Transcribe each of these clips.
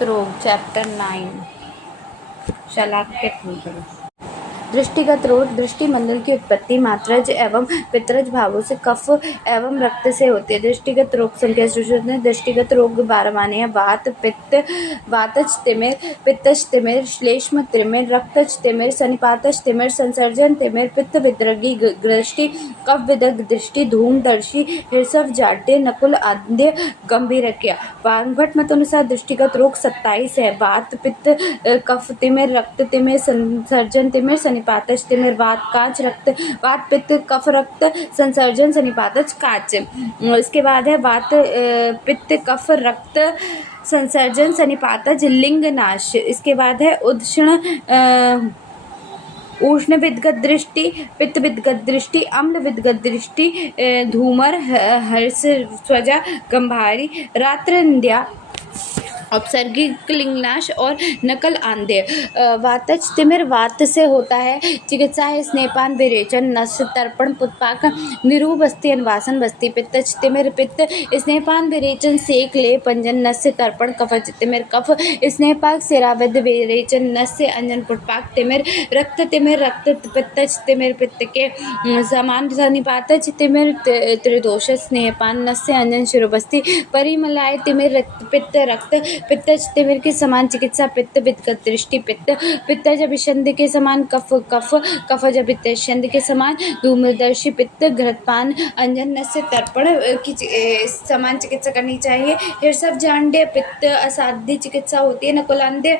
दृष्टिगत रोग चैप्टर 9 शलाक्य करो। दृष्टिगत रोग दृष्टि मंडल की उत्पत्ति मात्रज एवं पितरज भावों से कफ एवं रक्त से होती है। दृष्टिगत रोग संख्या सुश्रुत ने दृष्टिगत रोग 12 माने हैं। वात पित्त वातज तिमिर, पित्तज तिमिर, श्लेष्म तिमिर, रक्तज तिमिर, सनिपातज तिमिर, संसर्जन तिमिर, पित्त विद्रगी दृष्टि, कफ विदग दृष्टि, धूमदर्शी, हिरसव जाड्य, नकुल आद्य गंभीरक्रिया। वाग्भट मत अनुसार दृष्टिगत रोग 27 है। वात पित्त कफ तिमिर, रक्त तिमिर, संसर्जन तिमिर, सनिपातज तिमिर, वात कांच, रक्त वात पित्त कफ रक्त संसर्जन सनिपातज कांच। इसके बाद है वात पित्त कफ रक्त संसर्जन सनिपातज लिंग नाश। इसके बाद है उष्ण विदगत दृष्टि, पित्त विदगत दृष्टि, अम्ल विदगत दृष्टि, धूमर हर्ष स्वजा गंभारी, रात्रंध्या औपसर्गिक लिंगनाश और नकल आंध्य। वातज तिमिर वात से होता है। चिकित्सा है स्नेहपान विरेचन नस तर्पण पुत्पाक निरूह बस्ती अनवासन बस्ती। पित्तज तिमिर पित्त स्नेहपान विरेचन सेक ले पंजन नस तर्पण कफज तिमिर कफ स्नेहपाक सिराविद विरेचन नस अंजन पुटपाक तिमिर। रक्त तिमिर रक्त पित्तज तिमिर पित्त के समान सनिपातज तिमिर त्रिदोष स्नेहपान नस अंजन शिरोबस्ती। परिमलाय तिमिर रक्त पित्त रक्त पित्तज तिमिर के समान चिकित्सा पित्त विदगत दृष्टि पित्त पित्तज अभिषंद के समान कफ कफ कफज अभिषंद के समान धूमदर्शी पित्त घृतपान अंजन नस्य तर्पण की समान चिकित्सा करनी चाहिए। हिरसव जांड्य पित्त असाध्य चिकित्सा होती है। नकुलांध्य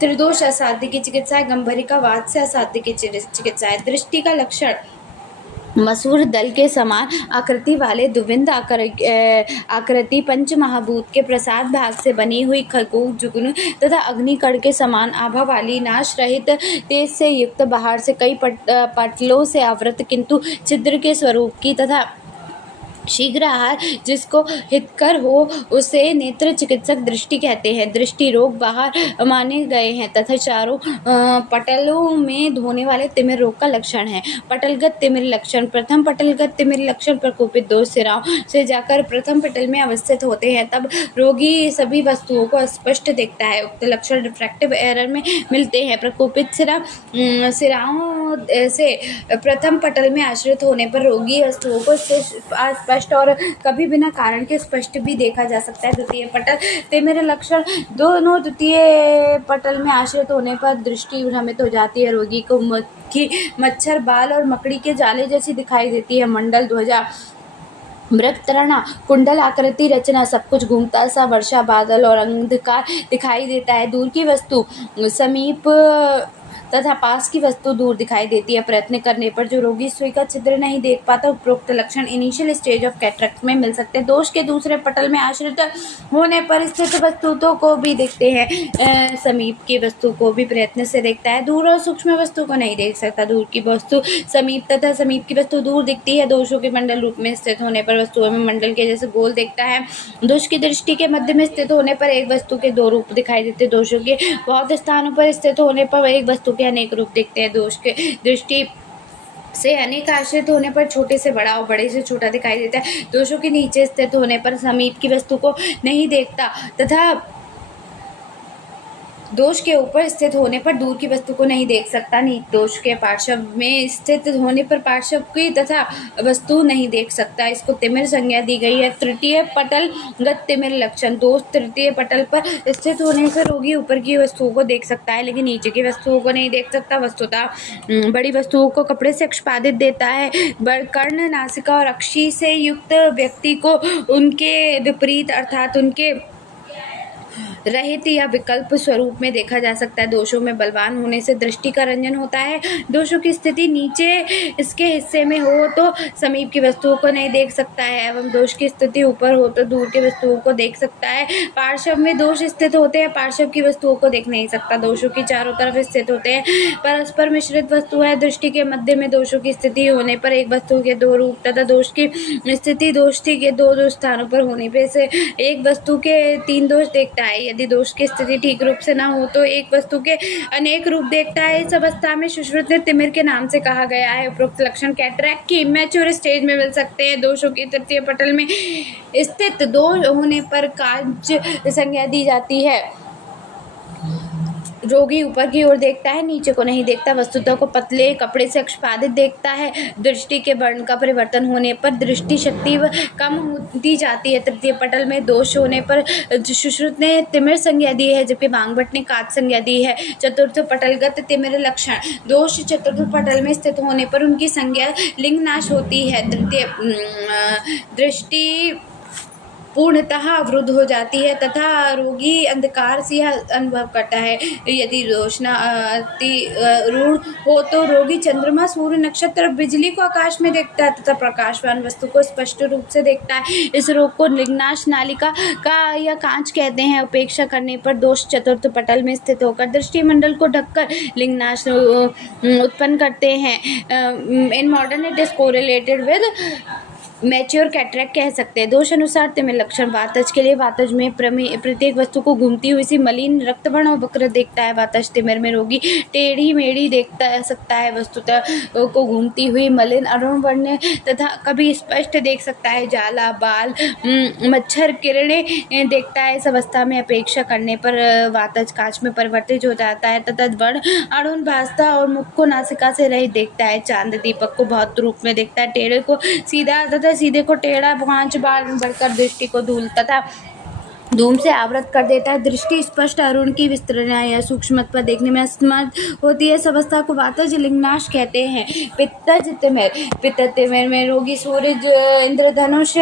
त्रिदोष असाध्य की चिकित्सा है। गंभीरिका वात से असाध्य की चिकित्सा है। दृष्टि का लक्षण मसूर दल के समान आकृति वाले दुविंद आकृति पंचमहाभूत के प्रसाद भाग से बनी हुई खगोल जुगनू तथा अग्निकण के समान आभा वाली नाश रहित तेज से युक्त बाहर से कई पटलों से आवृत किंतु छिद्र के स्वरूप की तथा शीघ्र आहार जिसको हितकर हो उसे नेत्र चिकित्सक दृष्टि कहते हैं। दृष्टि रोग बाहर माने गए हैं तथा चारों पटलों में धोने वाले तिमिर रोग का लक्षण है। पटलगत तिमिर लक्षण प्रथम पटलगत तिमिर लक्षण प्रकोपित दोष सिराओं से जाकर प्रथम पटल में अवस्थित होते हैं तब रोगी सभी वस्तुओं को स्पष्ट देखता है। उक्त लक्षण रिफ्रैक्टिव एरर में मिलते हैं। प्रकोपित सिराओं से प्रथम पटल में आश्रित होने पर रोगी वस्तुओं को स्पष्ट और कभी बिना कारण के स्पष्ट भी देखा जा सकता है। द्वितीय पटल तिमिर लक्षण दोनों द्वितीय पटल में आश्रित होने पर दृष्टि भ्रमित हो जाती है। रोगी को मच्छर बाल और मकड़ी के जाले जैसी दिखाई देती है। मंडल ध्वजा मृगतरणा कुंडल आकृति रचना सब कुछ घूमता सा वर्षा बादल और अंधकार दिखाई देता है। दूर की वस्तु समीप तथा पास की वस्तु दूर दिखाई देती है। प्रयत्न करने पर जो रोगी सुई का छिद्र नहीं देख पाता उपरोक्त लक्षण इनिशियल स्टेज ऑफ कैटरेक्ट में मिल सकते हैं। दोष के दूसरे पटल में आश्रित होने पर स्थित वस्तुओं को भी देखते हैं। समीप की वस्तु को भी प्रयत्न से देखता है। दूर और सूक्ष्म वस्तु को नहीं देख सकता। दूर की वस्तु समीप तथा समीप की वस्तु दूर दिखती है। दोषों के मंडल रूप में स्थित होने पर वस्तुओं में मंडल के जैसे गोल देखता है। दोष की दृष्टि के मध्य में स्थित होने पर एक वस्तु के दो रूप दिखाई देते हैं। दोषों के बहुत स्थानों पर स्थित होने पर एक वस्तु के अनेक रूप देखते हैं। दोष के दृष्टि से अनेक आश्रित होने पर छोटे से बड़ा और बड़े से छोटा दिखाई देता है। दोषों के नीचे स्थित होने पर समीप की वस्तु को नहीं देखता तथा दोष के ऊपर स्थित होने पर दूर की वस्तु को नहीं देख सकता। दोष के पार्श्व में स्थित होने पर पार्श्व की तथा वस्तु नहीं देख सकता। इसको तिमिर संज्ञा दी गई है। तृतीय पटल गत तिमिर लक्षण दोष तृतीय पटल पर स्थित होने से रोगी ऊपर की वस्तुओं को देख सकता है लेकिन नीचे की वस्तुओं को नहीं देख सकता। वस्तुतः बड़ी वस्तुओं को कपड़े से आच्छादित देता है। कर्ण नासिका और अक्षी से युक्त व्यक्ति को उनके विपरीत अर्थात उनके रहित या विकल्प स्वरूप में देखा जा सकता है। दोषों में बलवान होने से दृष्टि का रंजन होता है। दोषों की स्थिति नीचे इसके हिस्से में हो तो समीप की वस्तुओं को नहीं देख सकता है एवं दोष की स्थिति ऊपर हो तो दूर की वस्तुओं को देख सकता है। पार्श्व में दोष स्थित होते हैं। पार्श्व की वस्तुओं को देख नहीं सकता। दोषों की चारों तरफ स्थित होते हैं। परस्पर मिश्रित वस्तु है। दृष्टि के मध्य में दोषों की स्थिति होने पर एक वस्तु के दो रूप तथा दोष की स्थिति दोषी के दो स्थानों पर होने पर से एक वस्तु के तीन दोष देखता है। यदि दोष की स्थिति ठीक रूप से न हो तो एक वस्तु के अनेक रूप देखता है। इस अवस्था में सुश्रुत ने तिमिर के नाम से कहा गया है। उपरोक्त लक्षण कैटरेक्ट की इमेच्योर स्टेज में मिल सकते हैं। दोषों की तृतीय पटल में स्थित दोष होने पर कांच संज्ञा दी जाती है। रोगी ऊपर की ओर देखता है, नीचे को नहीं देखता, वस्तुतः को पतले कपड़े से आच्छादित देखता है। दृष्टि के वर्ण का परिवर्तन होने पर दृष्टि शक्ति कम होती जाती है। तृतीय पटल में दोष होने पर सुश्रुत ने तिमिर संज्ञा दी है, जबकि वांगभट ने काच संज्ञा दी है। चतुर्थ पटलगत तिमिर लक्षण दोष चतुर्थ पटल में स्थित होने पर उनकी संज्ञा लिंग नाश होती है। तृतीय दृष्टि पूर्णतः अवरुद्ध हो जाती है तथा रोगी अंधकार से अनुभव करता है। यदि रोशना रूढ़ हो तो रोगी चंद्रमा, सूर्य, नक्षत्र, बिजली को आकाश में देखता है तथा प्रकाशवान वस्तु को स्पष्ट रूप से देखता है। इस रोग को लिंगनाश नालिका का या कांच कहते हैं। उपेक्षा करने पर दोष चतुर्थ पटल में स्थित होकर दृष्टि मंडल को ढककर लिंगनाश उत्पन्न करते हैं। In modern it is correlated with mature cataract कह सकते हैं। दोष अनुसार तिमिर लक्षण वातज के लिए वातज में प्रत्येक वस्तु को घूमती हुई सी मलिन रक्तवर्ण और वक्र देखता है। वातज तिमिर में रोगी टेढ़ी मेढ़ी देखता सकता है, वस्तुतः को घूमती हुई मलिन अरुण वर्ण तथा कभी स्पष्ट देख सकता है। जाला, बाल, मच्छर, किरणें देखता है। इस अवस्था में अपेक्षा करने पर वातज कांच में परिवर्तित हो जाता है तथा वर्ण अरुण भासता और मुख को नासिका से रहित देखता है। चांद दीपक को बहुत रूप में देखता है। टेढ़े को सीधा तथा सीधे को टेढ़ा 5 बार बढ़कर दृष्टि को धूल तथा धूम से आवृत कर देता है। दृष्टि स्पष्ट अरुण की विस्तृणा या सूक्ष्मता देखने में असमर्थ होती है। इस अवस्था को वातज लिंगनाश कहते हैं। पित्तज तिमिर पित्त तिमिर में रोगी सूर्य, इंद्रधनुष,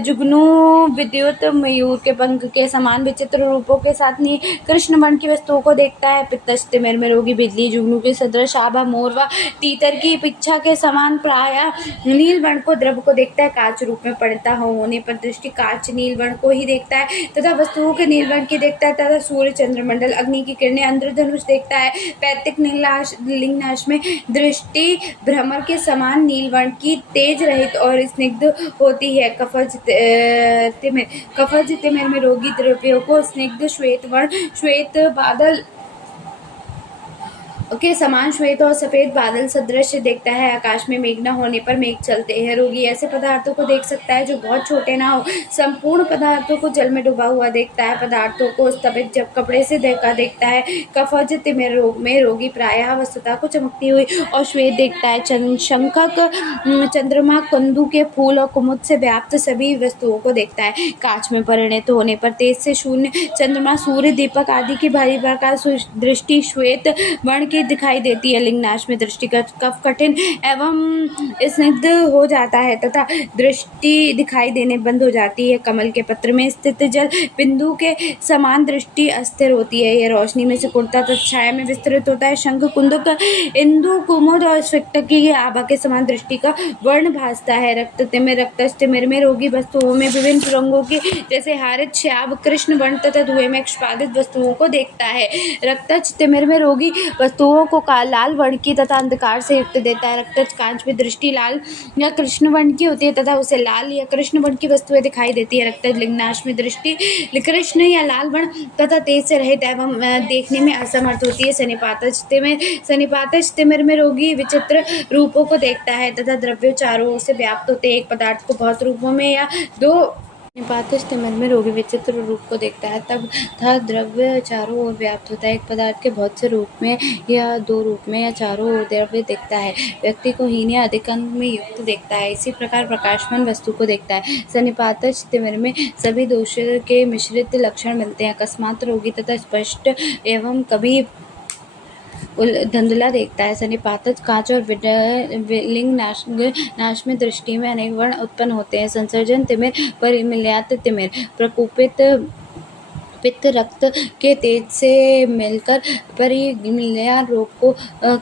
जुगनू, विद्युत, मयूर के पंख के समान विचित्र रूपों के साथ कृष्ण वर्ण की वस्तुओं को देखता है। पित्तज तिमिर में रोगी बिजली, जुगनू के सदृश, आभा, मोर व तीतर की पिच्छा के समान प्रायः नील वर्ण को द्रव को देखता है। कांच रूप में पड़ता होने पर दृष्टि कांच नील वर्ण को ही देखता है तथा वस्तुओं के नीलवर्ण की देखता है तथा सूर्य, चंद्रमंडल, अग्नि की किरणें, इंद्रधनुष देखता है। पैतृक लिंगनाश में दृष्टि भ्रमर के समान नीलवर्ण की तेज रहित और स्निग्ध होती है। कफज तिमिर में रोगी द्रव्यों को स्निग्ध श्वेत वर्ण, श्वेत बादल के समान श्वेत और सफेद बादल सदृश देखता है। आकाश में मेघ न होने पर मेघ चलते हैं। रोगी ऐसे पदार्थों को देख सकता है जो बहुत छोटे ना हो। संपूर्ण पदार्थों को जल में डूबा हुआ देखता है। पदार्थों को स्थगित जब कपड़े से देखता है। कफज तिमिर रोग में रोगी प्रायः वस्तुता को चमकती हुई और श्वेत देखता है। शंखक, चंद्रमा, कंदू के फूल और कुमुद से व्याप्त सभी वस्तुओं को देखता है। कांच में परिणत होने पर तेज से शून्य चंद्रमा, सूर्य, दीपक आदि की भारी प्रकाश दृष्टि श्वेत वर्ण की दिखाई देती है। लिंगनाश में दृष्टि का कफ कठिन एवं स्निग्ध हो जाता है तथा दृष्टि दिखाई देने बंद हो जाती है। कमल के पत्र में स्थित जल बिंदु के समान दृष्टि अस्थिर होती है। यह रोशनी में सिकुड़ता तथा छाया में विस्तृत होता है। शंख, कुंदक, इंदु, कुमुद और स्फटिक की आभा के समान दृष्टि का वर्ण भासता है। रक्तज तिमिर में रोगी वस्तुओं में विभिन्न रंगों की जैसे हरित, श्याम, कृष्ण वर्ण तथा धुएं में आच्छादित वस्तुओं को देखता है। रक्तज तिमिर में रोगी वस्तुओं को लाल वर्ण की तथा अंधकार से युक्त देता है। रक्तज कांच में दृष्टि लाल या कृष्ण वर्ण की होती है तथा उसे लाल या कृष्ण वर्ण की वस्तुएं दिखाई देती है। रक्तज लिंगनाश में दृष्टि कृष्ण या लाल वर्ण तथा तेज से रहित एवं देखने में असमर्थ होती है। सनिपातज तिमिर में रोगी विचित्र रूपों को देखता है तथा द्रव्य चारों ओर से व्याप्त होते हैं। एक पदार्थ को बहुत रूपों में या दो निपातज तिमिर में रोगी विचित्र रूप को देखता है तब तथा द्रव्य चारों ओर व्याप्त होता है। एक पदार्थ के बहुत से रूप में या दो रूप में या चारों ओर द्रव्य देखता है। व्यक्ति को हीन या अधिक अंग में युक्त देखता है। इसी प्रकार प्रकाशमान वस्तु को देखता है। सनिपातज तिमिर में सभी दोष के मिश्रित लक्षण मिलते हैं। अकस्मात रोगी तथा स्पष्ट एवं कभी धुंधला देखता है। सनिपातज कांच और लिंग नाश में दृष्टि में अनेक वर्ण उत्पन्न होते हैं। संसर्जन तिमिर, परिमिल्यात तिमिर प्रकोपित पित्त रक्त के तेज से मिलकर परिमिल्यान रोग को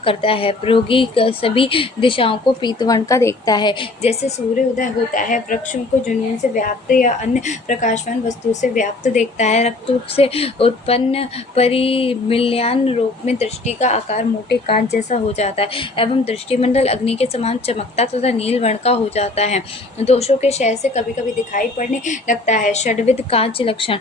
करता है। रोगी सभी दिशाओं को पीतवर्ण का देखता है। जैसे सूर्य उदय होता है, वृक्षों को जुनून से व्याप्त या अन्य प्रकाशवान वस्तु से व्याप्त देखता है। रक्त से उत्पन्न परिमिल्यान रोग में दृष्टि का आकार मोटे कांच जैसा हो जाता है एवं दृष्टिमंडल अग्नि के समान चमकता तथा नील वर्ण का हो जाता है। दोषों के क्षय से कभी कभी दिखाई पड़ने लगता है। षड्विध कांच लक्षण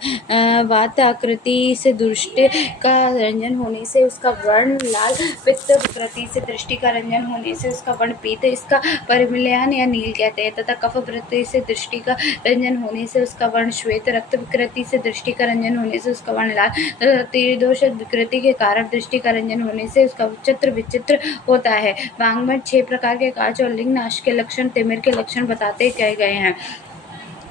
वात आकृति से दृष्टि का रंजन होने से उसका वर्ण लाल, पित्त वृत्ति से दृष्टि का रंजन होने से उसका वर्ण पीत, इसका परिमलयान या नील कहते हैं, तथा कफ वृत्ति से दृष्टि का रंजन होने से उसका वर्ण श्वेत, रक्त विकृति से दृष्टि का रंजन होने से उसका वर्ण लाल, तथा त्रिदोष विकृति के कारण दृष्टि का रंजन होने से उसका चित्र विचित्र होता है। वांग्मय 6 प्रकार के काज और लिंगनाश के लक्षण तिमिर के लक्षण बताते कहे गए हैं।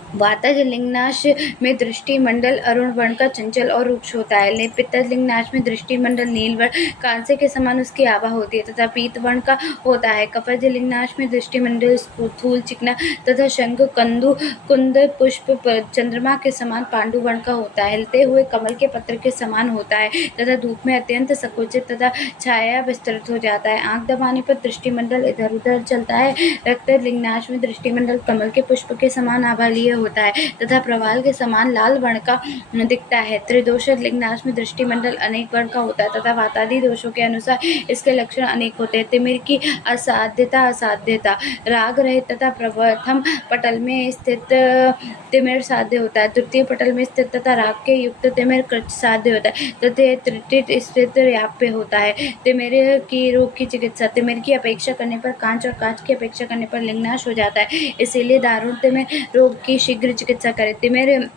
वातज लिंगनाश में दृष्टि मंडल अरुण वर्ण का चंचल और रूक्ष होता है। पित्तज लिंगनाश में दृष्टि मंडल नील वर्ण कांसे के समान उसकी आभा होती है तथा पीत वर्ण का होता है। कफज लिंगनाश में दृष्टि मंडल स्थूल चिकना तथा शंख कंदु कुंद पुष्प चंद्रमा के समान पांडु वर्ण का होता है। हिलते हुए कमल के पत्र के समान होता है तथा धूप में अत्यंत संकुचित तथा छाया विस्तृत हो जाता है। आंख दबाने पर दृष्टि मंडल इधर उधर चलता है। रक्त लिंगनाश में दृष्टि मंडल कमल के पुष्प के समान आभा लिए होता है तथा प्रवाल के समान लाल वर्ण का दिखता है। त्रिदोष लिंगनाश में दृष्टि मंडल अनेक वर्ण का होता है तथा वातादि दोषों के अनुसार इसके लक्षण अनेक होते हैं। तिमिर की असाध्यता राग रहित तथा प्रथम पटल में स्थित तिमिर साध्य होता है। द्वितीय पटल में स्थित तथा राग के युक्त तिमिर कृच साध्य होता है तथा तृतीय स्थित व्याप्य होता है। तिमिर की रोग की चिकित्सा तिमिर की अपेक्षा करने पर कांच और कांच की अपेक्षा करने पर लिंगनाश हो जाता है, इसीलिए दारुण तिमिर रोग की शीघ्र चिकित्सा करें। तिमिर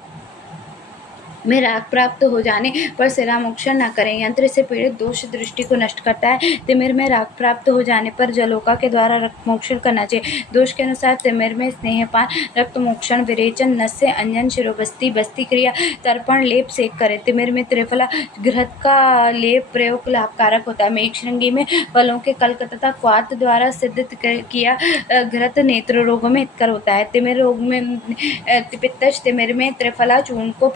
में राग प्राप्त हो जाने पर सिरामोक्षण न करें। यंत्र से पीड़ित दोष दृष्टि को नष्ट करता है। तिमिर में राग प्राप्त हो जाने पर जलोका के द्वारा रक्त मोक्षण करना चाहिए। दोष के अनुसार तिमिर में स्नेहपान, रक्त मोक्षण, विरेचन, नस्य अंजन, शिरोबस्ती, बस्ती क्रिया, तर्पण, लेप सेक करें। तिमिर में त्रिफला घृत का लेप प्रयोग लाभकारक होता है। मेघश्रृंगी में फलों के कल्क तथा क्वाथ द्वारा सिद्ध किया घृत नेत्र रोगों में हितकर होता है। तिमिर रोग में पित्तज तिमिर में त्रिफला चूर्ण को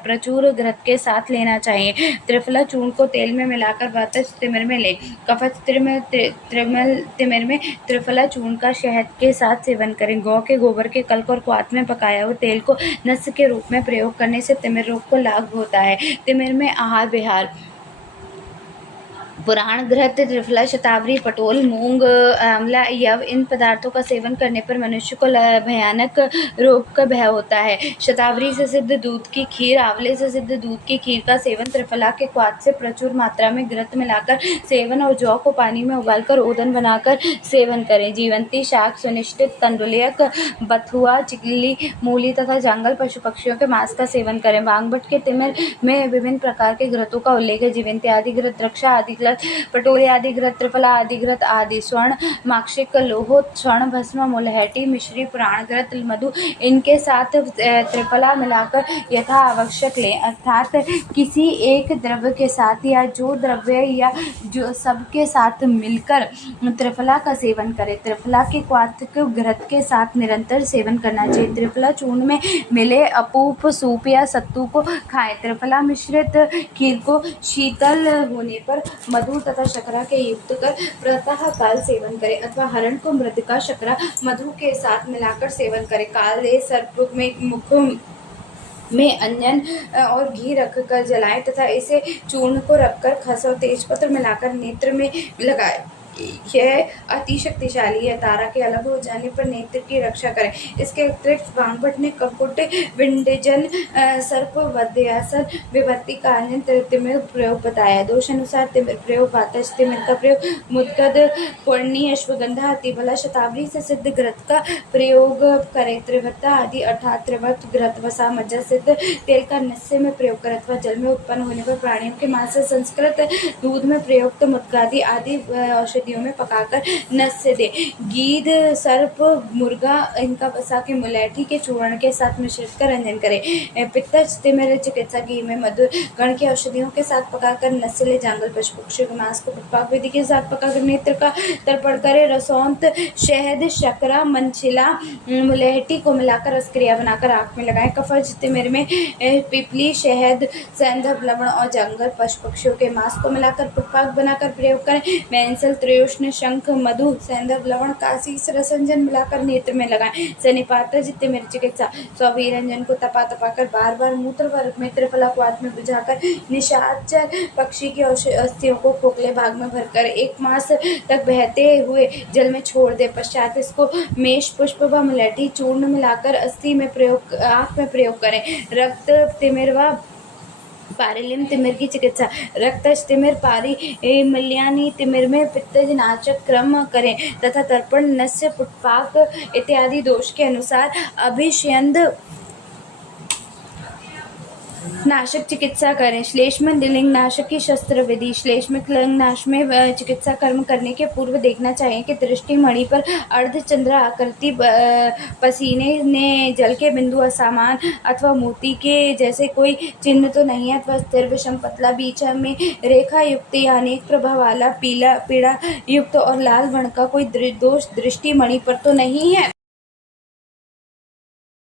प्रचुर घृत के साथ लेना चाहिए। त्रिफला चूर्ण को तेल में मिलाकर वातज तिमिर में लें। कफज तिमिर में त्रिफला चूर्ण का शहद के साथ सेवन करें। गौ के गोबर के कल्क और क्वाथ में पकाया हुआ तेल को नस्य के रूप में प्रयोग करने से तिमिर रोग को लाभ होता है। तिमिर में आहार विहार पुराण घृत, त्रिफला, शतावरी, पटोल, मूंग, आंवला, यव इन पदार्थों का सेवन करने पर मनुष्य को भयानक रोग का भय होता है। शतावरी से सिद्ध दूध की खीर, आंवले से सिद्ध दूध की खीर का सेवन, त्रिफला के क्वाथ से प्रचुर मात्रा में घृत मिलाकर सेवन और जौ को पानी में उबालकर ओदन बनाकर सेवन करें। जीवंती शाक, सुनिश्चित, तंडुलियक, बथुआ, चिल्ली, मूली तथा जंगल पशु पक्षियों के मांस का सेवन करें। वांगभट के तिमिर में विभिन्न प्रकार के घृतों का उल्लेख है। जीवंती आदि घृत, द्रक्षा आदि घृत, पटोले आदि घृत, त्रिफला आदि घृत आदि, स्वर्ण माक्षिक, लोहोत, स्वर्ण भस्म, मुलहटी, मिश्री, पुराण घृत, मधु इनके साथ त्रिफला मिलाकर यथा आवश्यक लें, अर्थात किसी एक द्रव्य के साथ या जो द्रव्य या जो सबके साथ मिलकर त्रिफला का सेवन करें। त्रिफला के क्वाथ को घृत के साथ निरंतर सेवन करना चाहिए। त्रिफला चूर्ण में मिले अपूप, सूप या सत्तू को खाएं। त्रिफला मिश्रित खीर को शीतल होने पर मधु तथा शकरा के युक्त कर प्रातः काल सेवन करें अथवा हरण को मृतिका, शकरा, मधु के साथ मिलाकर सेवन करें। काले सर्प में मुख में अंजन और घी रखकर जलाएं तथा इसे चूर्ण को रखकर खस और तेजपत्र मिलाकर नेत्र में लगाएं। यह अति शक्तिशाली है। तारा के अलग हो जाने पर नेत्र की रक्षा करें। इसके अतिरिक्त वांगभट ने कपकुट, विंडजन, सर्प वध्यासन, विभक्ति का तिमिर प्रयोग बताया। दोष अनुसार तिमिर प्रयोग वातज तिमिर का प्रयोग मुद्गद, पूर्णी, अश्वगंधा, अतिबला, शतावरी से सिद्ध घृत का प्रयोग करें। त्रिवत्ता आदि अर्थात त्रिवत घृत, वसा, मज्जा सिद्ध तेल का नस्य में प्रयोग करें अथवा जल में उत्पन्न होने पर प्राणियों के मांस से संस्कृत दूध में प्रयुक्त मुद्गादि आदि औषधियों में पकाकर नस्य दे। गीध, सर्प, मुर्गा इनका वसा के मुलैठी के चूर्ण के साथ मिश्रित कर रंजन करें। पित्तज तिमिर चिकित्सा घी में मधुर गण की औषधियों के साथ पकाकर नस्य ले। जांगल पशु पक्षी के मांस को पुष्पाक विधि के साथ पकाकर नेत्र का तर्पण करे। रसौंत, शहद, शकरा, मंचिला, मुलैठी को मिलाकर रसक्रिया बनाकर आंख में लगाएं। कफज तिमिर में पिपली, शहद, सैंधव, लवण और जंगल पशु पक्षियों के मांस को मिलाकर पुष्पाक बनाकर प्रयोग करें। मेंसल, त्रयोष्ण, शंख, मधु, सैंधव, लवण, काशी, रसंजन मिलाकर नेत्र में लगाएं। सनिपातज तिमिर चिकित्सा स्ववीरंजन को तपा कर बार बार मूत्र वर्ग में त्रिफला क्वाथ में बुझाकर निशाचर पक्षी की अस्थियों को खोखले भाग में भरकर 1 मास तक बहते हुए जल में छोड़ दे। पश्चात इसको मेष पुष्प व मुलैठी चूर्ण मिलाकर अस्थि में प्रयोग, आंख में प्रयोग करें। रक्त तिमिर व पारिलिम तिमिर की चिकित्सा। रक्तज तिमिर पारी मल्यानि तिमिर में पित्तज नाचक क्रम करें तथा तर्पण नस्य पुटपाक इत्यादि दोष के अनुसार अभिष्यंद नाशक चिकित्सा करें। श्लेष्म लिंग नाशक की शस्त्र विधि। श्लेष्मिक लिंग नाश में चिकित्सा कर्म करने के पूर्व देखना चाहिए कि दृष्टि मणि पर अर्धचंद्र आकृति पसीने ने जल के बिंदु असमान अथवा मोती के जैसे कोई चिन्ह तो नहीं है, अथवा स्थिर विषम पतला बीच में रेखा युक्त या अनेक प्रभाव वाला पीला पीड़ा युक्त और लाल वर्ण का कोई दोष दृष्टि मणि पर तो नहीं है।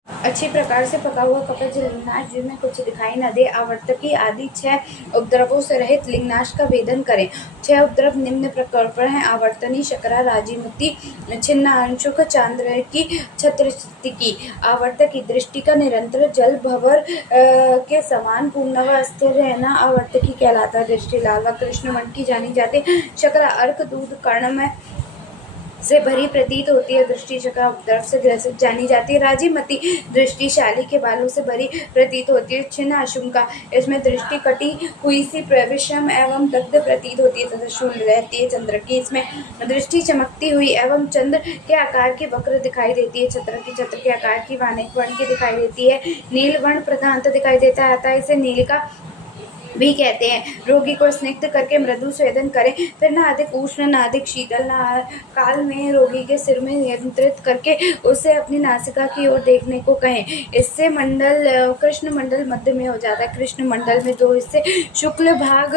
अच्छी प्रकार से पका हुआ कपज लिंगनाश जिसमें कुछ दिखाई न दे, आवर्तकी आदि 6 उपद्रवों से रहित लिंगनाश का वेदन करें। 6 उपद्रव निम्न प्रकार पर हैं: आवर्तनी, शकरा, राजीमुती, छिन्न अंशुक, चांद्र की, छत्रस्तिकी। आवर्तक की दृष्टि का निरंतर जल भंवर के समान पूर्ण व स्थिर रहना आवर्तकी कहलाता है। दृष्टि लाल व कृष्णवर्ण की जानी जाती। शकरा अर्क दूध कर्ण में से भरी प्रतीत होती है। दृष्टि शकरा उपद्रव से ग्रसित जानी जाती है। राजीमती दृष्टि शाली के बालों से भरी प्रतीत होती है। छिन्न आशंका इसमें दृष्टि कटी हुई सी विषम एवं दग्ध प्रतीत होती है तथा शूल रहती है। चंद्र की इसमें दृष्टि चमकती हुई एवं चंद्र के आकार की वक्र दिखाई देती है। छत्र की छत्र के आकार की वानिक वर्ण की दिखाई देती है। नील वर्ण प्रधानतः दिखाई देता है, अतः इसे नील का भी कहते हैं। रोगी को स्निग्ध करके मृदु स्वेदन करें, फिर न अधिक उष्ण न अधिक शीतल न काल में रोगी के सिर में नियंत्रित करके उसे अपनी नासिका की ओर देखने को कहें। इससे कृष्ण मंडल मध्य में हो जाता है। कृष्ण मंडल में 2 हिस्से, शुक्ल भाग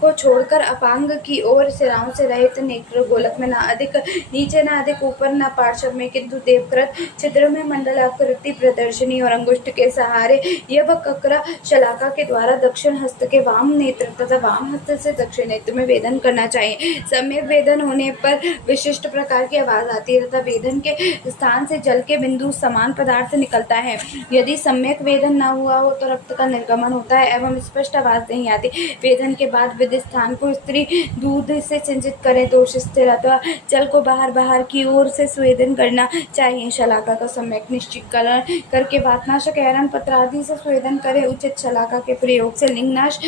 को छोड़कर अपांग की ओर सिराओं से रहित नेत्र गोलक में न अधिक नीचे न अधिक ऊपर न पार्श्व में किंतु देवकृत छिद्र में मंडलाकृति प्रदर्शनी और अंगुष्ठ के सहारे यह ककरा शलाका के द्वारा दक्षिण हस्त के वाम नेत्र तथा वाम हस्त से दक्षिण नेत्र में वेदन करना चाहिए। सम्यक वेदन होने पर विशिष्ट प्रकार की आवाज आती है तथा वेदन के स्थान से जल के बिंदु समान पदार्थ निकलता है। यदि सम्यक वेदन न हुआ हो तो रक्त का निर्गमन होता है एवं स्पष्ट आवाज नहीं आती। वेदन के बाद विधि स्थान को स्त्री दूध से सिंचित करें। दोष स्थिर अथवा जल को बाहर की ओर से स्वेदन करना चाहिए। शलाका का सम्यक निश्चिकरण करके वातनाशक एरन पत्र आदि से स्वेदन करें। उचित शलाका के प्रयोग से लिंगनाश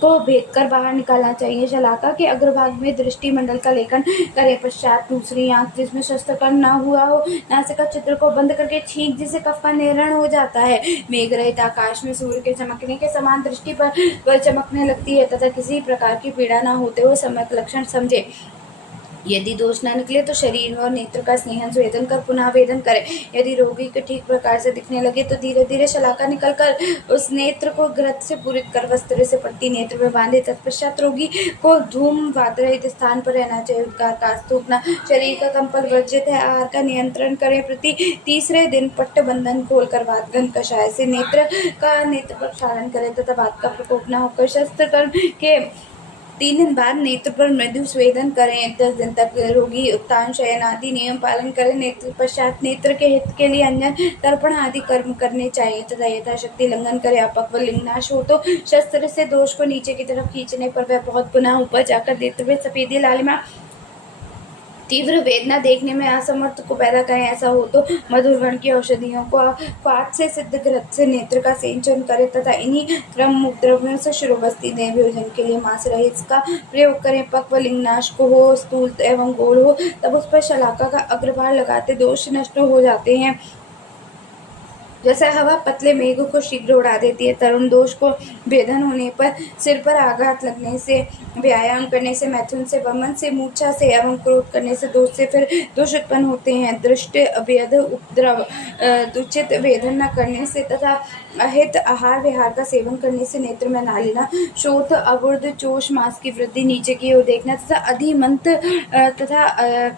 को भेद कर बाहर निकालना चाहिए। शलाका के अग्रभाग में दृष्टि मंडल का लेखन करें। पश्चात दूसरी आंख जिसमें शस्त्रकर्ण न हुआ हो, नासिका चित्र को बंद करके छींक जिसे कफ का निर्णय हो जाता है। मेघ रहित आकाश में सूर्य के चमकने के समान दृष्टि पर चमकने लगती है तथा किसी प्रकार की पीड़ा न होते हुए सम्यक लक्षण समझे। यदि दोष न निकले तो शरीर और नेत्र का स्नेहन स्वेदन कर पुनः वेदन करें। यदि रोगी के ठीक प्रकार से दिखने लगे तो धीरे धीरे शलाका निकलकर उस नेत्र को घृत से पूरित कर वस्त्र से पट्टी नेत्र में बांधे। तत्पश्चात रोगी को धूम वातरहित स्थान पर रहना चाहिए। उद्गार काश थूकना, शरीर का कंपन वर्जित है। आहार का नियंत्रण करें। प्रति तीसरे दिन पट्ट बंधन खोलकर वातगन कषाय से नेत्र प्रक्षालन करें तथा वात का प्रकोप न होकर शस्त्रकर्म के 3 दिन बाद नेत्र पर मृदु स्वेदन करें। 10 दिन तक रोगी उत्तान शयन आदि नियम पालन करें। नेत्र पश्चात नेत्र के हित के लिए अंजन तर्पण आदि कर्म करने चाहिए तथा यथाशक्ति लंघन करें। अपक्व लिंगनाश हो तो शस्त्र से दोष को नीचे की तरफ खींचने पर वह बहुत पुनः ऊपर जाकर नेत्र में सफेदी लालिमा तीव्र वेदना देखने में असमर्थ को पैदा करें। ऐसा हो तो मधुर वर्ण की औषधियों को क्वाथ से सिद्ध घृत से नेत्र का सेंचन करें तथा इन्हीं क्रम उपद्रव्यों से शिरोबस्ती दें। भोजन के लिए मांस रहित इसका प्रयोग करें। पक्व लिंगनाश को हो, स्थूल एवं गोल हो, तब उस पर शलाका का अग्रभार लगाते दोष नष्ट हो जाते हैं। जैसे हवा पतले मेघ को शीघ्र उड़ा देती है। तरुण दोष को भेदन होने पर, सिर पर आघात लगने से, व्यायाम करने से, मैथुन से, वमन से, मूर्छा से एवं क्रोध करने से दोष से फिर दोष उत्पन्न होते हैं। दृष्ट अभेद उपद्रव उचित वेदन न करने से तथा अहित आहार विहार का सेवन करने से नेत्र में नालिना, शोथ, अबुर्द, चोष, मांस की वृद्धि, नीचे की ओर देखना तथा अधिमंत तथा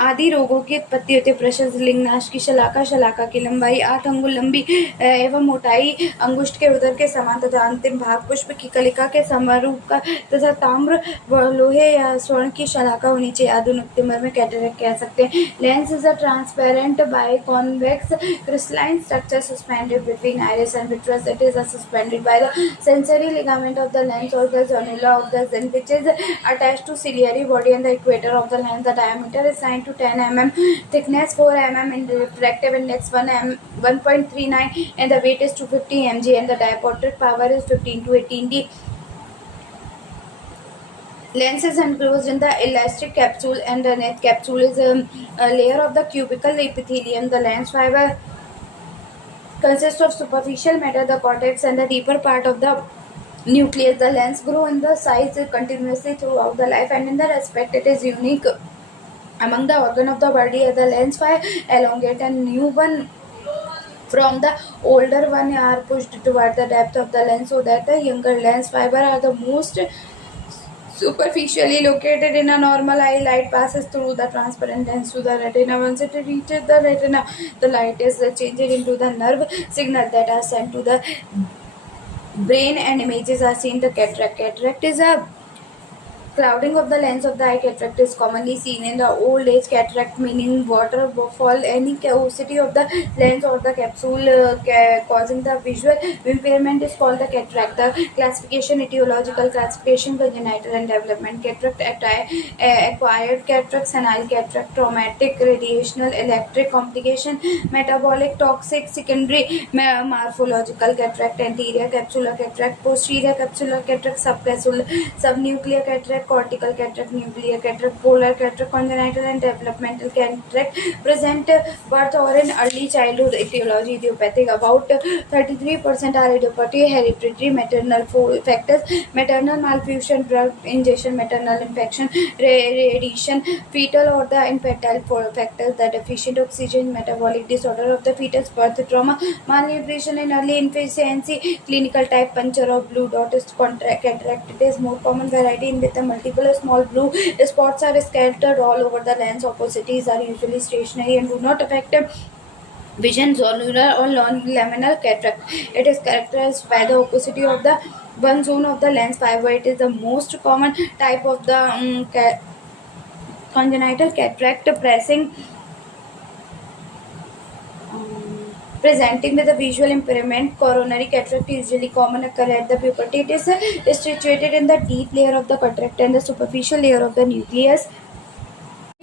आदि रोगों की उत्पत्ति होती है। प्रशस्त लिंगनाश की शलाका की लंबाई 8 अंगुल लंबी एवं मोटाई अंगुष्ठ के उदर के समान तथा अंतिम भाग पुष्प की कलिका के समरूप का तथा ताम्र व लोहे या स्वर्ण की शलाका होनी चाहिए। आधुनिक तिमिर में कैटरेक्ट कह सकते हैं। Lens is a transparent biconvex crystalline structure suspended between iris and vitreous. It is suspended by the sensory ligament of the lens or the zonula of the zen which is attached to ciliary body and the equator of the lens. The diameter is 90 9 to 10 mm, thickness 4 mm, and refractive index 1.39, and the weight is 250 mg, and the dioptric power is 15 to 18 D. Lens is enclosed in the elastic capsule, and the net capsule is a layer of the cubical epithelium. The lens fiber consists of superficial matter, the cortex, and the deeper part of the nucleus. The lens grow in the size continuously throughout the life, and in the respect it is unique among the organ of the body. The lens fiber elongate, and new one from the older one are pushed toward the depth of the lens, so that the younger lens fiber are the most superficially located in a normal eye. Light passes through the transparent lens to the retina. Once it reaches the retina, the light is changed into the nerve signal that are sent to the brain, and images are seen. The cataract. Cataract is a clouding of the lens of the eye. Cataract is commonly seen in the old age. Cataract meaning waterfall, any cavity of the lens or the capsule causing the visual impairment is called the cataract. The classification, etiological classification, congenital and development. Cataract, acquired cataract, senile cataract, traumatic, radiational, electric complication, metabolic, toxic, secondary, morphological cataract, anterior capsular cataract, posterior capsular cataract, subnuclear cataract, cortical cataract, nuclear cataract, polar cataract, congenital and developmental cataract present birth or in early childhood. Etiology, idiopathic. About 33% are idiopathic, hereditary, maternal factors, maternal malfusion, drug ingestion, maternal infection, radiation, fetal or the infantile factors, the deficient oxygen, metabolic disorder of the fetus, birth trauma, malnutrition in early infancy. Clinical type, puncture of blue dot is cataract. It is more common variety in with the multiple small blue spots are scattered all over the lens. Opposites are usually stationary and do not affect vision. Zonular or laminar cataract. It is characterized by the opacity of the one zone of the lens fiber. It is the most common type of the congenital cataract, presenting with a visual impairment. Coronary cataract usually common occur at the puberty. It is situated in the deep layer of the cataract and the superficial layer of the nucleus.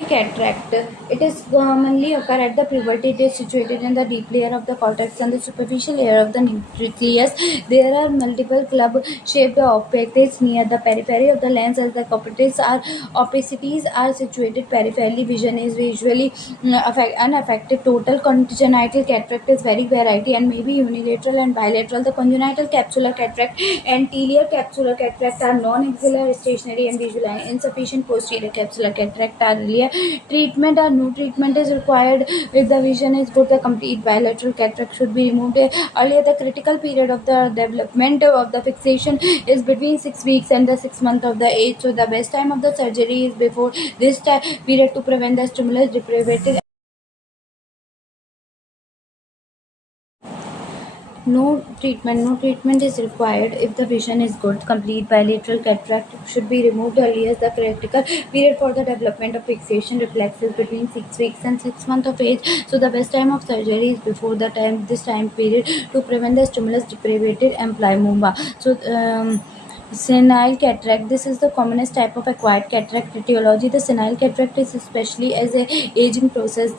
Cataract. It is commonly occur at the puberty. It is situated in the deep layer of the cortex and the superficial layer of the nucleus. There are multiple club-shaped opacities near the periphery of the lens. As the opacities are situated peripherally, vision is usually unaffected. Total congenital cataract is very variety and may be unilateral and bilateral. The congenital capsular cataract, anterior capsular cataract are non-axillary, stationary and visual insufficient. Posterior capsular cataract are rare. Treatment or no treatment is required. If the vision is good, the complete bilateral cataract should be removed earlier. The critical period of the development of the fixation is between 6 weeks and the 6 months of the age. So the best time of the surgery is before this period to prevent the stimulus deprivation. No treatment is required if the vision is good. Complete bilateral cataract should be removed early, as the critical period for the development of fixation reflexes between 6 weeks and 6 months of age. So the best time of surgery is before this time period to prevent the stimulus deprivation amyloid. So senile cataract. This is the commonest type of acquired cataract. Etiology: the senile cataract is especially as a aging process.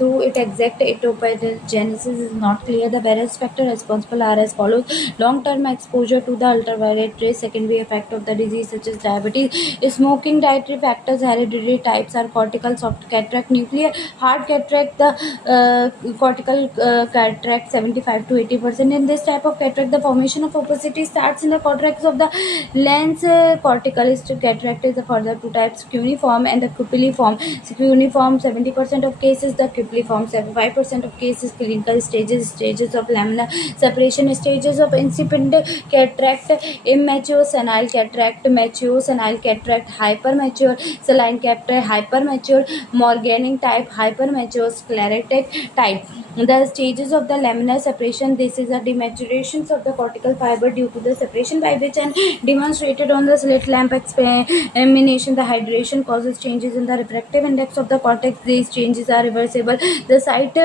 Through its exact etiologenesis is not clear. The various factors responsible are as follows: long-term exposure to the ultraviolet rays, secondary effect of the disease such as diabetes, smoking, dietary factors. Hereditary types are cortical soft cataract, nuclear hard cataract. The cortical cataract 75 to 80%. In this type of cataract, the formation of opacity starts in the cortex of the lens. Cortical cataract is the further two types: cuneiform and the cupulliform. Cuneiform 70% of cases, the cupulliform 75% of cases. Clinical stages of laminar separation, stages of incipient cataract: immature senile cataract, mature senile cataract, hypermature saline cataract, hypermature Morganic type, hypermature sclerotic type. The stages of the laminar separation: this is a dematuration of the cortical fiber due to the separation by which, and demonstrated on the slit lamp examination. The hydration causes changes in the refractive index of the cortex. These changes are reversible. The site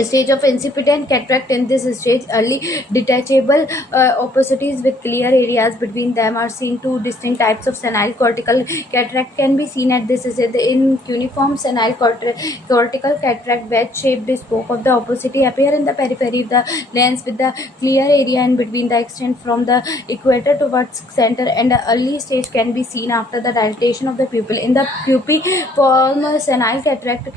Stage of incipient cataract. In this stage, early detachable opposites with clear areas between them are seen. Two distinct types of senile cortical cataract can be seen at this stage. In cuneiform senile cortical cataract, wedge shaped spoke of the opposite appear in the periphery of the lens with the clear area in between the extent from the equator towards center, and the early stage can be seen after the dilatation of the pupil. In the pupiform senile cataract,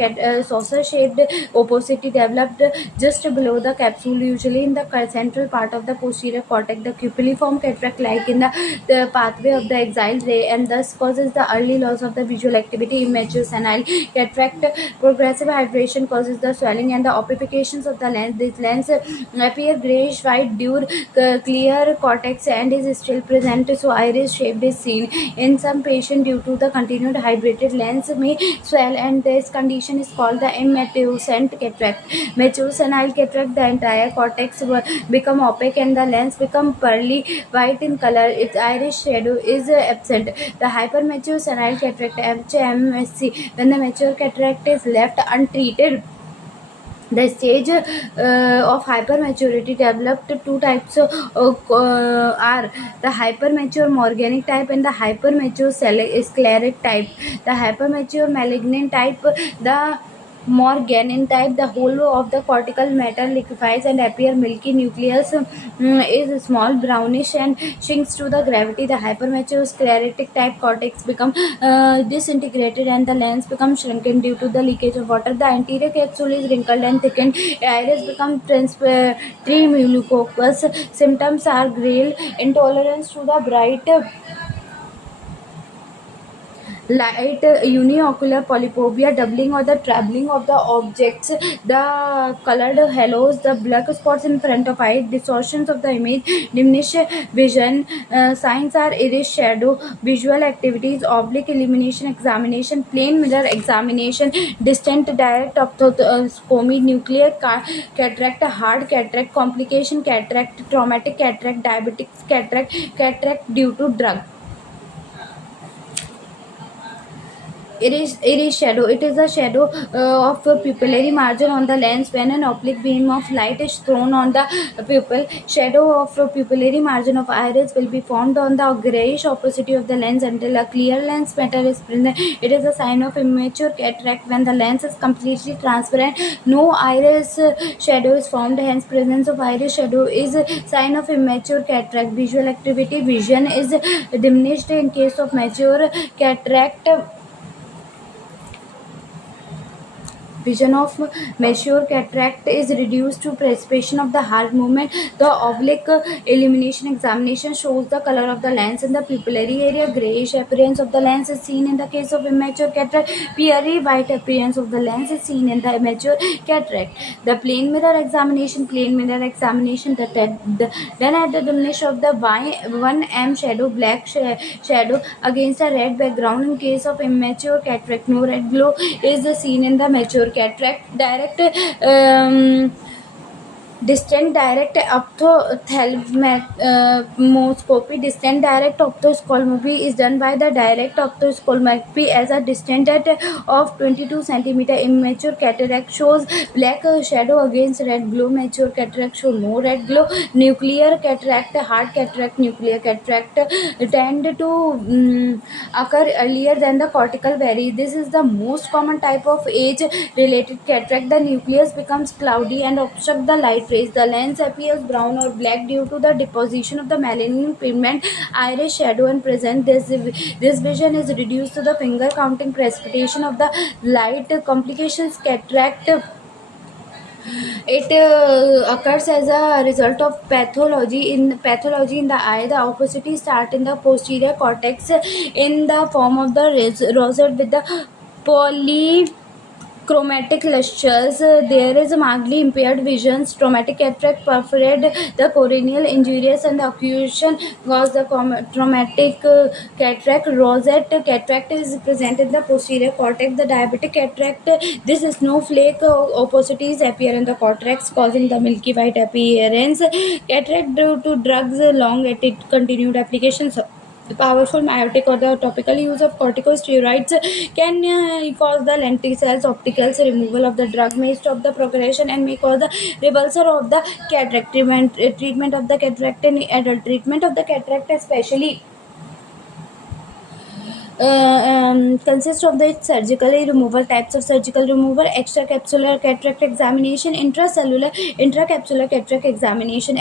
saucer shaped opacity developed just below the capsule, usually in the central part of the posterior cortex. The cupulliform cataract, like in the pathway of the exiled ray, and thus causes the early loss of the visual activity. Immature senile cataract, progressive hydration causes the swelling and the ossifications of the lens. This lens appear grayish white due clear cortex and is still present, so iris shaped is seen. In some patients, due to the continued hydrated lens may swell, and this condition is called the immature cataract. Mature senile cataract, the entire cortex will become opaque and the lens become pearly white in color. Its iris shadow is absent. The hypermature senile cataract, HMSC, when the mature cataract is left untreated. The stage of hypermaturity developed. Two types are the hypermature morganic type and the hypermature scleric type. The hypermature malignant type, the Morganin type, the whole of the cortical matter liquefies and appear milky. Nucleus is small, brownish, and shrinks to the gravity. The hypermature sclerotic type cortex become disintegrated and the lens becomes shrunken due to the leakage of water. The anterior capsule is wrinkled and thickened. Iris become tremulous. Symptoms are grail, intolerance to the bright light, uniocular polyphobia, doubling or the trebling of the objects, the colored halos, the black spots in front of eye, distortions of the image, diminished vision. Signs are iris shadow, visual activities, oblique illumination examination, plane mirror examination, distant direct ophthalmoscopy, nuclear cataract, hard cataract, complication cataract, traumatic cataract, diabetic cataract, cataract due to drug. Iris shadow. It is a shadow of a pupillary margin on the lens when an oblique beam of light is thrown on the pupil. Shadow of a pupillary margin of iris will be formed on the grayish opacity of the lens until a clear lens matter is present. It is a sign of immature cataract when the lens is completely transparent. No iris shadow is formed. Hence, presence of iris shadow is a sign of immature cataract. Visual activity. Vision is diminished in case of mature cataract. Vision of mature cataract is reduced to precipitation of the heart movement. The oblique illumination examination shows the color of the lens in the pupillary area. Grayish appearance of the lens is seen in the case of immature cataract. Pearly white appearance of the lens is seen in the immature cataract. The plane mirror examination. Then at the diminish of the 1 m shadow, black shadow against a red background. In case of immature cataract, no red glow is seen in the mature cataract. Distant direct ophthalmoscopy. Distant direct ophthalmoscopy is done by the direct ophthalmoscopy as a distant of 22 cm. Immature cataract shows black shadow against red glow. Mature cataract show no red glow. Nuclear cataract, hard cataract, nuclear cataract tend to occur earlier than the cortical vary. This is the most common type of age-related cataract. The nucleus becomes cloudy and obstruct the light rays. The lens appears brown or black due to the deposition of the melanin pigment, iris shadow, and present. This vision is reduced to the finger counting precipitation of the light. Complications cataract. It occurs as a result of pathology in the eye. The opacity starts in the posterior cortex in the form of the rosette with the polychromatic lusters. There is markedly impaired vision. Traumatic cataract perforate the corneal injuries and the occlusion cause the traumatic cataract. Rosette cataract is present in the posterior cortex. The diabetic cataract, this snowflake opacities appear in the cortex causing the milky white appearance. Cataract due to drugs, long continued applications The powerful miotic or the topical use of corticosteroids can cause the lenticels opticals. Removal of the drug may stop the progression and may cause the reversal of the cataract. Treatment of the cataract and adult treatment of the cataract, especially consists of the surgically removal. Types of surgical removal: extracapsular cataract examination, intracapsular cataract examination,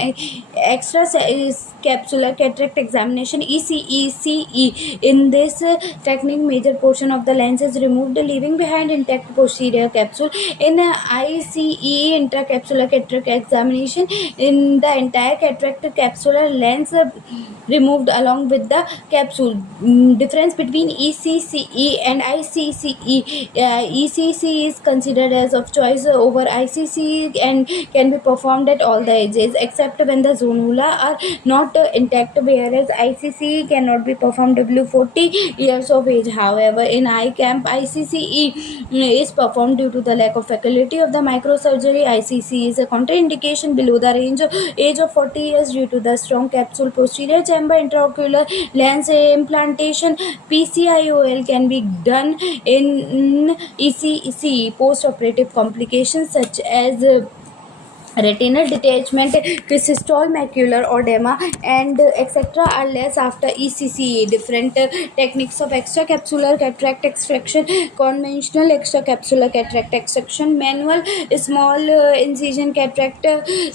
extracapsular cataract examination, ECE. In this technique, major portion of the lens is removed, leaving behind intact posterior capsule. In ICE, intracapsular cataract examination, in the entire cataract capsular lens removed along with the capsule. Difference between ECCE and ICCE: ECC is considered as of choice over ICC and can be performed at all the ages except when the zonula are not intact, whereas ICC cannot be performed below 40 years of age. However, in ICAMP, ICCE is performed due to the lack of faculty of the microsurgery. ICC is a contraindication below the age of 40 years due to the strong capsule posterior chamber intraocular lens implantation. PCIOL can be done in ECC. Post-operative complications such as retinal detachment, cystole, macular edema, and etc. are less after ECCA. Different techniques of extracapsular cataract extraction: conventional extracapsular cataract extraction, manual small incision cataract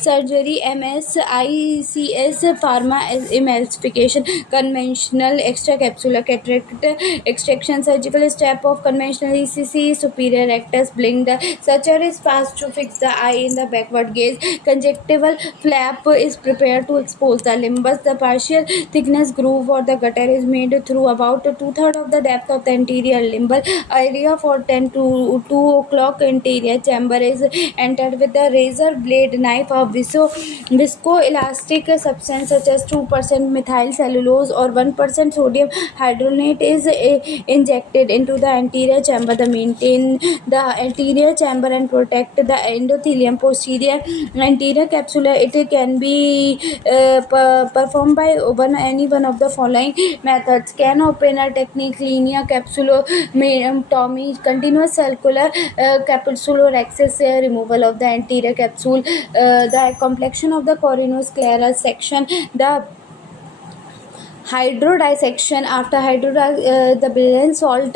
surgery, MSICS, pharma emulsification. Conventional extracapsular cataract extraction: surgical step of conventional ECC. Superior rectus blink. The suture is fast to fix the eye in the backward gaze. Conjunctival flap is prepared to expose the limbus. The partial thickness groove or the gutter is made through about 2/3 of the depth of the anterior limbal area. For 10 to 2 o'clock, anterior chamber is entered with a razor blade knife. A viscoelastic substance such as 2% methyl cellulose or 1% sodium hydronate is injected into the anterior chamber to maintain the anterior chamber and protect the endothelium. Posterior anterior capsular, it can be performed by any one of the following methods: can opener technique, linear capsulotomy, continuous circular capsulorhexis, removal of the anterior capsule, the complexion of the corneoscleral section, the hydrodissection. After the Brilliant salt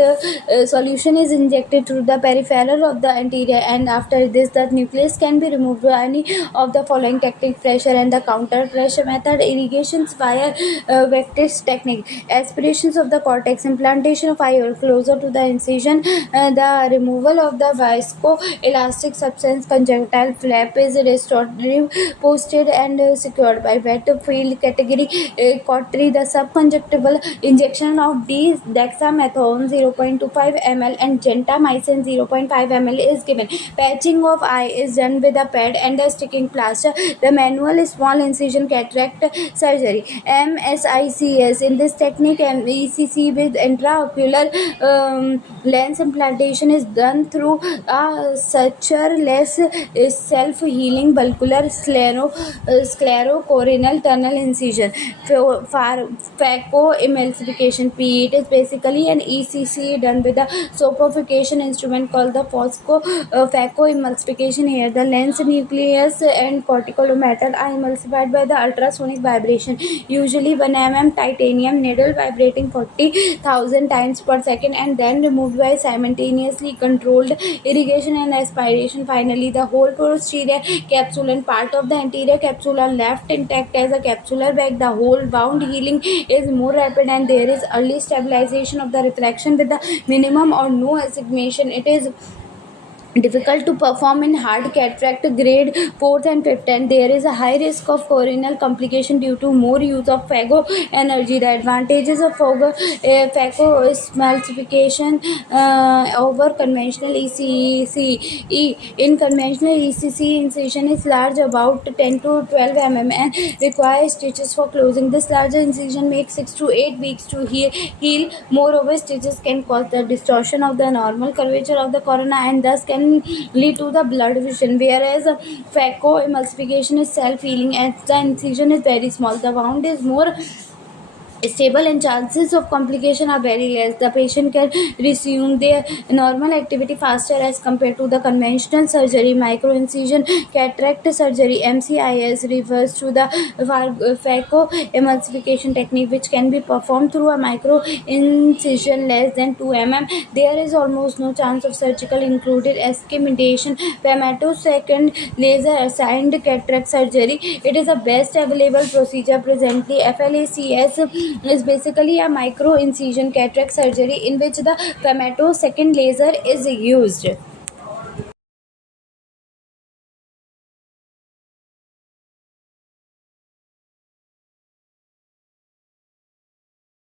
solution is injected through the peripheral of the anterior, and after this the nucleus can be removed by any of the following technique: pressure and the counter pressure method, irrigations via Vectis technique, aspirations of the cortex, implantation of IOL closer to the incision, the removal of the viscoelastic substance. Conjunctival flap is restorative, posted and secured by wet field category cautery. The subconjunctival injection of dexamethasone 0.25 ml and gentamicin 0.5 ml is given. Patching of eye is done with a pad and a sticking plaster. The manual small incision cataract surgery, MSICS. In this technique, ECC with intraocular lens implantation is done through a sutureless self-healing bulcular sclerocorneal tunnel incision. Phacoemulsification, PE. It is basically an ECC done with a soapfication instrument called the phacoemulsification. Here, the lens, nucleus, and corticometal are emulsified by the ultrasonic vibration, usually 1 mm titanium needle vibrating 40,000 times per second, and then removed by simultaneously controlled irrigation and aspiration. Finally, the whole posterior capsule and part of the anterior capsule are left intact as a capsular bag. The whole wound healing is more rapid and there is early stabilization of the refraction with the minimum or no astigmatation. It is difficult to perform in hard cataract grade 4th and 5th, and there is a high risk of corneal complication due to more use of phago energy. The advantages of phacoemulsification over conventional ECC. In conventional ECC, incision is large, about 10 to 12 mm, and requires stitches for closing. This larger incision makes 6 to 8 weeks to heal. Moreover, stitches can cause the distortion of the normal curvature of the cornea and thus can lead to the blood vision, whereas phacoemulsification is self-healing and the incision is very small. The wound is more stable and chances of complication are very less. The patient can resume their normal activity faster as compared to the conventional surgery. Microincision cataract surgery (MCIS) refers to the phacoemulsification technique, which can be performed through a micro incision less than 2 mm. There is almost no chance of surgical included escamation. Femtosecond laser assigned cataract surgery. It is the best available procedure presently. FLACS is basically a micro incision cataract surgery in which the femtosecond laser is used.